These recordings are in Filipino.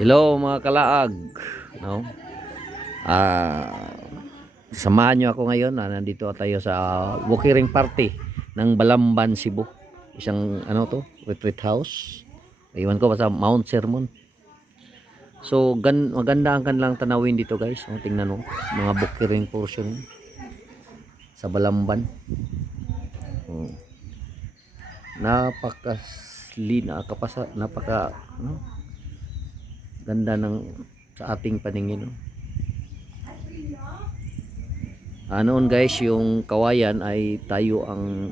Hello mga kalaag, no? Samahan nyo ako ngayon. Nandito tayo sa Bukiring Party ng Balamban, Cebu. Isang retreat house. Iwan ko basta Mount Sermon. So maganda ang kanilang tanawin dito, guys. Tingnan mo, mga bukiring portion sa Balamban. Napaka ganda ng sa ating paningin, no? Noon guys, yung kawayan ay tayo ang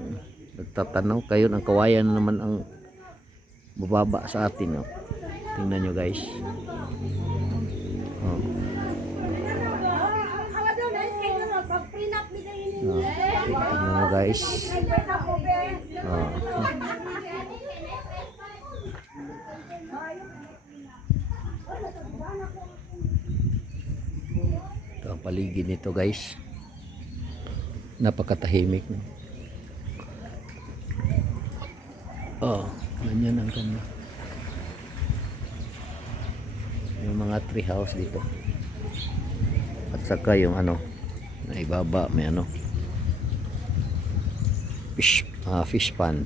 nagtatanaw, kayo ang kawayan naman ang bababa sa atin, no? Tingnan nyo guys. Tingnan nyo guys. Ito ang paligid nito guys. Napakatahimik, no? Ganyan ang kanya. Yung mga tree house dito. At saka yung na ibaba may fish pond.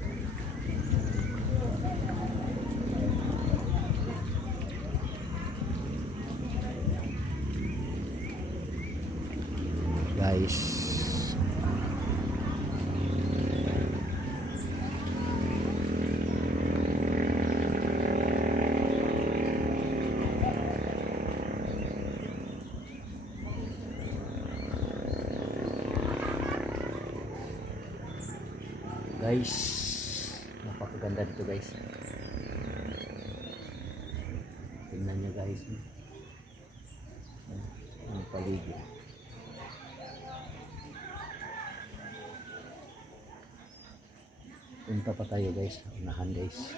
Guys, napakaganda dito guys. Tingnan nyo guys, ang paligid. Punta pa tayo guys, unahan guys.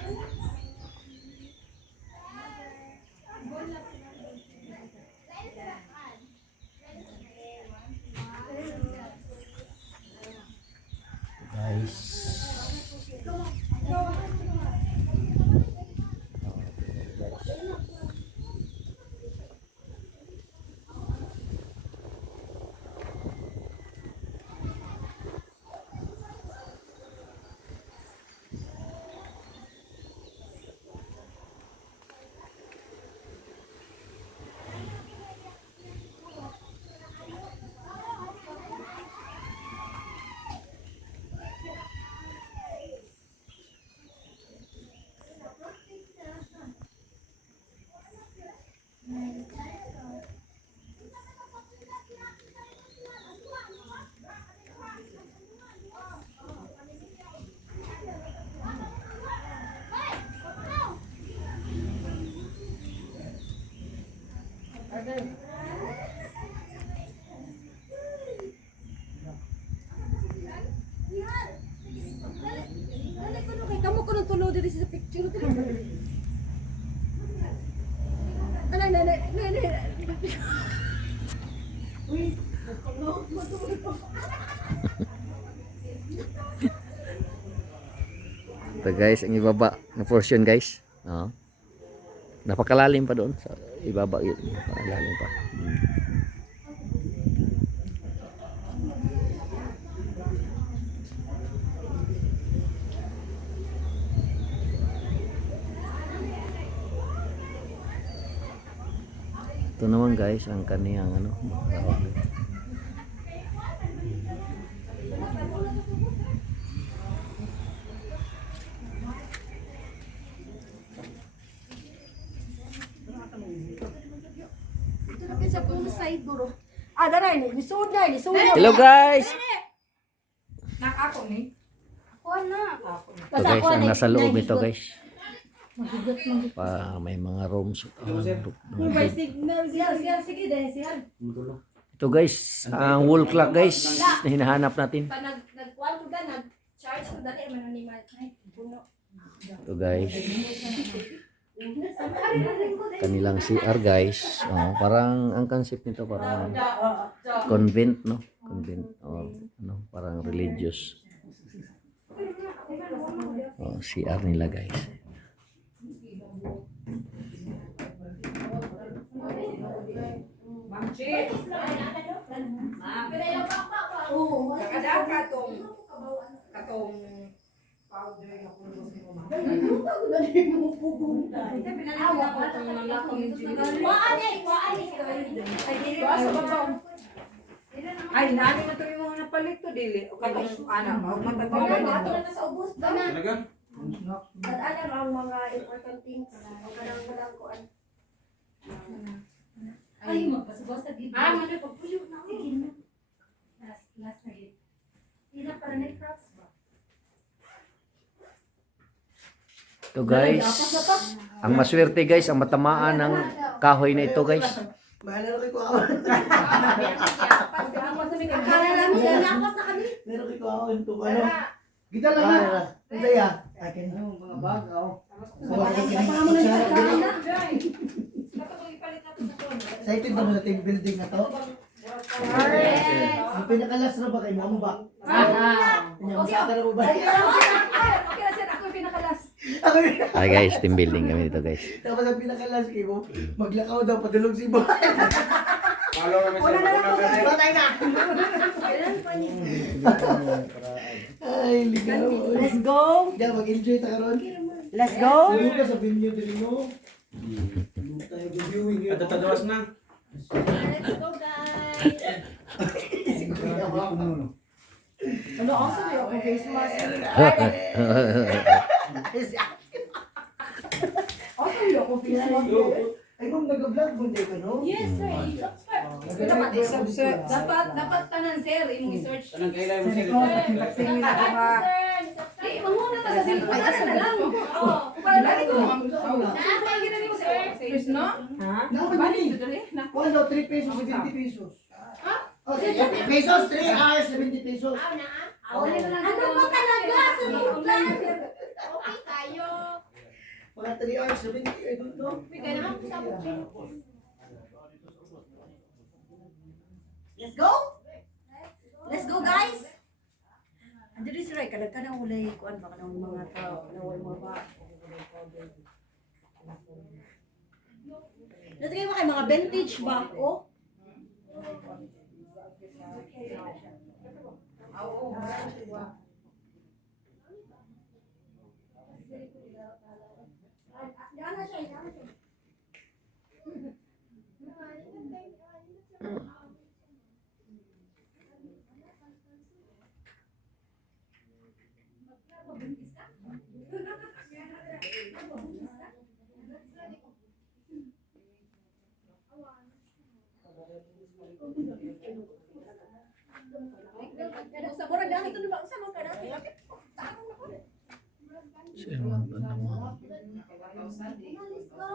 Kamu ko nang tulo diri sa picture ko. Ito guys, ang ibaba na portion guys. Napakalalim pa doon sa ibaba yun. Napakalalim pa. Ito naman guys ang kaniyang Sa puno side bro. Daray ni lisod na, lisod. Hello guys. Ako ni. Ako na. Ito guys, ang nasa loob nito guys. May mga rooms. May signal siya. Sige dahil siya. Ito guys, ang wall clock guys na hinahanap natin. Pa nagkuan ko da, nag-charge ko dali man ni Mike. Puno. Ito guys. Kanilang CR guys. Parang ang concept nito parang convent, no? Convent. Parang religious. CR nila guys. Mamchi. Pero yung papa pa. Kakadaka katong powder na puno si mama. Pinalimutan ko itong nalakong yung Julie. Kuhaan Ay, nani na ito yung mga napalit to, dili. O katong, anak, matatawa Ato nito. na sa ubos. Dana. Talaga? Tadaanan ang mga important things. O kanang kuhaan. Ay, magpasabos sa gitna. Mano, pagpuyo na. Sige na. Last na gitna. Hindi na para na props ba? Ito guys, ang maswerte guys, ang matamaan ng kahoy na ito guys. Mahal na ko ako. Akala namin sa lapas na kami. Meron ko ako ito ano. Kita lang na. Ito ya. Akin mga bagaw. Excited ba mo sa team building na to? Ang pinakalas na ba kay Mamba? Pinyamasaka na mo ba? Okay na sir, ako yung pinakalas. Ako yun. Ay guys, team building kami dito guys. Tapos ang pinakalas kay mo, maglakaw daw padulog si Bo. Follow kami sa mga Patay na! Ay, ligaw. Let's go. Diyan, mag-enjoy ta karon. Let's go. Tulog ka sa venue din mo. Tulog tayo viewing yun. At tatawas na. Let's go guys. Ano ang sabi ako face mask? Ang sabi ako face mask. Ay, kung nag-vlog mo din ka, no? Yes sir, subscribe. Dapat tanan sir, imong i-search. Anong kailangan mo sila? Tingin na ako ha. Eh, mamuna ta sa cellphone na lang. Oo, para lagi ko. Nakakaya gina ni mo sir. Chris, no? Ha? Nakapagpili. 3 pesos, 70 pesos. Oh, 70 pesos, 3 hours, 70 pesos. Ano ba talaga sa plan? Okay tayo. Mga 3 hours, 70, I don't know. Bigay naman ko sa booking. Let's go. Let's go guys. Andiri sila kada kana ulay kuan ba kanang mga tao na way mga ba. Natry mo kay mga vintage ba oh? Yan na siya, yan na siya. Sa mura dahil ito ba sa mga dati. Sir, Let's go.